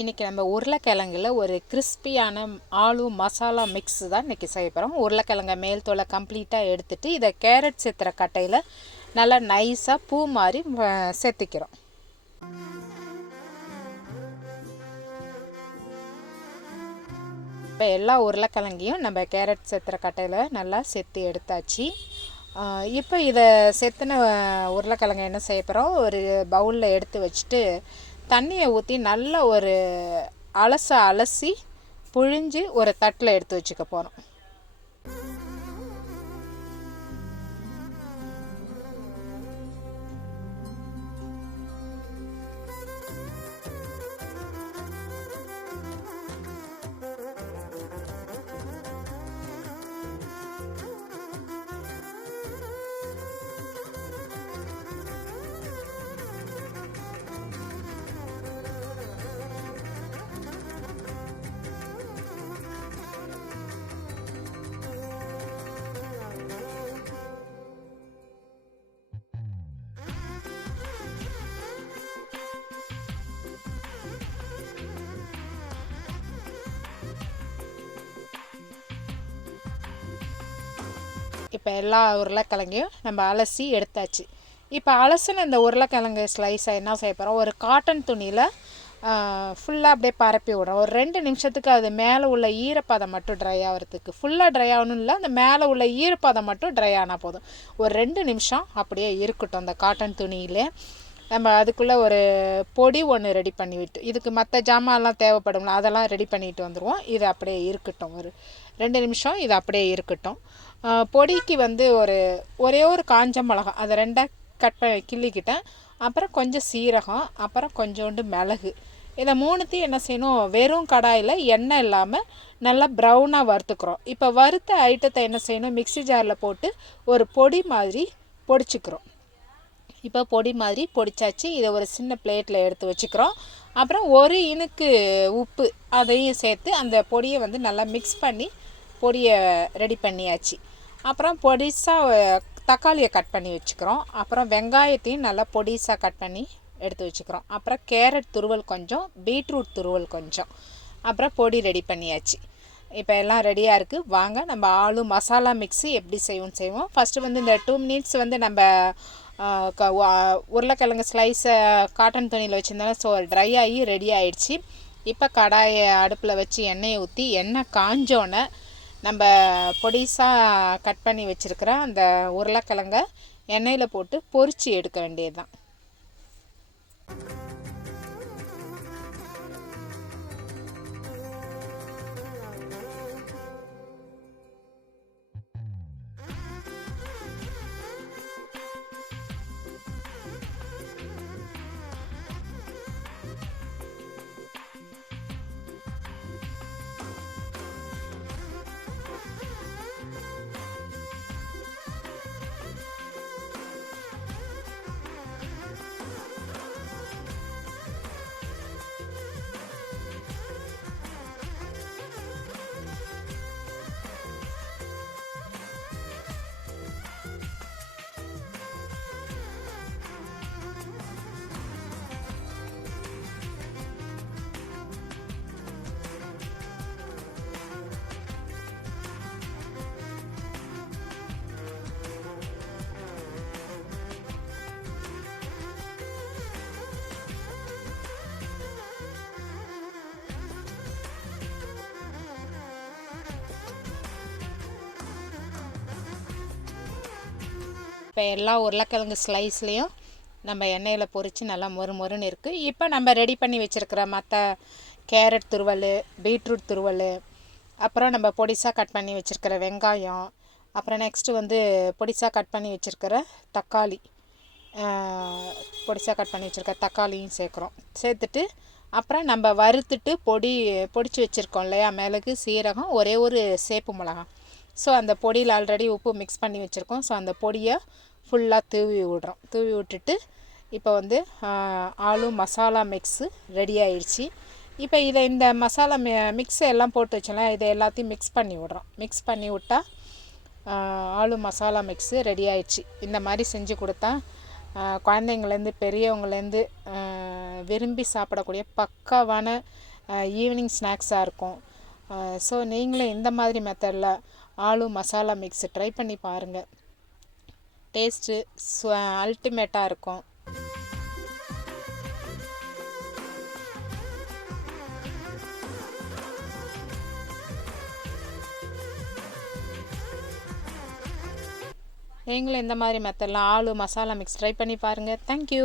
இன்றைக்கி நம்ம உருளைக்கிழங்குல ஒரு கிறிஸ்பியான ஆலு மசாலா மிக்ஸ் தான் இன்றைக்கி செய்ய போகிறோம். உருளைக்கிழங்கை மேல் தோலை கம்ப்ளீட்டாக எடுத்துகிட்டு இதை கேரட் சேர்த்துற கட்டையில் நல்லா நைஸாக பூ மாதிரி சேர்த்திக்கிறோம். இப்போ எல்லா உருளைக்கிழங்கையும் நம்ம கேரட் சேர்த்துற கட்டையில் நல்லா சேர்த்து எடுத்தாச்சு. இப்போ இதை சேர்த்துன உருளைக்கிழங்கு என்ன செய்ய போகிறோம், ஒரு பவுலில் எடுத்து வச்சுட்டு தண்ணியை ஊற்றி நல்லா ஒரு அலசி புழிஞ்சு ஒரு தட்டில் எடுத்து வச்சுக்க போகிறோம். இப்போ எல்லா உருளைக்கிழங்கையும் நம்ம அலசி எடுத்தாச்சு. இப்போ அலசின இந்த உருளைக்கிழங்கு ஸ்லைஸை என்ன செய்ய போகிறோம், ஒரு காட்டன் துணியில் ஃபுல்லாக அப்படியே பரப்பி விடுறோம். ஒரு 2 நிமிஷத்துக்கு அது மேலே உள்ள ஈரப்பதம் மட்டும் ட்ரை ஆகிறதுக்கு, ஃபுல்லாக ட்ரை ஆகணும் இல்லை, அந்த மேலே உள்ள ஈரப்பதம் மட்டும் ட்ரை ஆனால் போதும். ஒரு 2 நிமிஷம் அப்படியே இருக்கட்டும். அந்த காட்டன் துணியிலே நம்ம அதுக்குள்ளே ஒரு பொடி ஒன்று ரெடி பண்ணி விட்டு, இதுக்கு மற்ற ஜாமான்லாம் தேவைப்படும்ல, அதெல்லாம் ரெடி பண்ணிட்டு வந்துடுவோம். இது அப்படியே இருக்கட்டும். ஒரு 2 நிமிஷம் இது அப்படியே இருக்கட்டும். பொடிக்கு வந்து ஒரே ஒரு காஞ்ச மிளகா அதை 2 கட் பண்ணி கிள்ளிக்கிட்டேன். அப்புறம் கொஞ்சம் சீரகம், அப்புறம் கொஞ்சோண்டு மிளகு, இதை 3த்தையும் என்ன செய்யணும், வெறும் கடாயில் எண்ணெய் இல்லாமல் நல்லா ப்ரௌனாக வறுத்துக்கிறோம். இப்போ வறுத்த ஐட்டத்தை என்ன செய்யணும், மிக்சி ஜாரில் போட்டு ஒரு பொடி மாதிரி பொடிச்சுக்கிறோம். இப்போ பொடி மாதிரி பொடிச்சாச்சு. இதை ஒரு சின்ன பிளேட்டில் எடுத்து வச்சுக்கிறோம். அப்புறம் ஒரு இனுக்கு உப்பு அதையும் சேர்த்து அந்த பொடியை வந்து நல்லா மிக்ஸ் பண்ணி பொடியை ரெடி பண்ணியாச்சு. அப்புறம் பொடிசாக தக்காளியை கட் பண்ணி வச்சுக்கிறோம். அப்புறம் வெங்காயத்தையும் நல்லா பொடிசாக கட் பண்ணி எடுத்து வச்சுக்கிறோம். அப்புறம் கேரட் துருவல் கொஞ்சம், பீட்ரூட் துருவல் கொஞ்சம், அப்புறம் பொடி ரெடி பண்ணியாச்சு. இப்போ எல்லாம் ரெடியாக இருக்குது. வாங்க நம்ம ஆலு மசாலா மிக்ஸு எப்படி செய்வோம். ஃபஸ்ட்டு வந்து இந்த 2 மினிட்ஸ் வந்து நம்ம உருளைக்கிழங்கு ஸ்லைஸை காட்டன் துணியில் வச்சுருந்தாலும் ஸோ ட்ரை ஆகி ரெடி ஆகிடுச்சு. இப்போ கடாயை அடுப்பில் வச்சு எண்ணெயை ஊற்றி எண்ணெய் காஞ்சோன்னே நம்ம பொடிசாக கட் பண்ணி வச்சுருக்கிற அந்த உருளைக்கிழங்க எண்ணெயில் போட்டு பொரித்து எடுக்க வேண்டியது தான். இப்போ எல்லா உருளைக்கிழங்கு ஸ்லைஸ்லேயும் நம்ம எண்ணெயில் பொரித்து நல்லா மொறுன்னு இருக்குது. இப்போ நம்ம ரெடி பண்ணி வச்சுருக்கிற மற்ற கேரட் துருவல், பீட்ரூட் துருவல், அப்புறம் நம்ம பொடிசாக கட் பண்ணி வச்சுருக்கிற வெங்காயம், அப்புறம் நெக்ஸ்ட்டு வந்து பொடிசாக கட் பண்ணி வச்சுருக்கிற தக்காளி, பொடிசாக கட் பண்ணி வச்சுருக்கிற தக்காளியும் சேர்த்துட்டு அப்புறம் நம்ம வறுத்துட்டு பொடிச்சு வச்சுருக்கோம் இல்லையா, மிளகு, சீரகம், ஒரே ஒரு சேப்பு மிளகா. ஸோ அந்த பொடியில் ஆல்ரெடி உப்பு மிக்ஸ் பண்ணி வச்சுருக்கோம். ஸோ அந்த பொடியை ஃபுல்லாக தூவி விட்டுட்டு இப்போ வந்து ஆலு மசாலா மிக்ஸு ரெடி ஆயிடுச்சு. இப்போ இதை இந்த மசாலா மிக்ஸை எல்லாம் போட்டு வச்சோம்ல, இதை எல்லாத்தையும் மிக்ஸ் பண்ணி விட்டால் ஆலு மசாலா மிக்ஸு ரெடி ஆயிடுச்சு. இந்த மாதிரி செஞ்சு கொடுத்தா குழந்தைங்கள்லேருந்து பெரியவங்கலேருந்து விரும்பி சாப்பிடக்கூடிய பக்காவான ஈவினிங் ஸ்நாக்ஸாக இருக்கும். ஸோ நீங்களும் இந்த மாதிரி மெத்தடில் ஆலு மசாலா மிக்ஸ் ட்ரை பண்ணி பாருங்கள். டேஸ்ட்டு அல்டிமேட்டாக இருக்கும். நீங்களும் இந்த மாதிரி மெத்தடில் ஆலு மசாலா மிக்ஸ் ட்ரை பண்ணி பாருங்கள். தேங்க்யூ.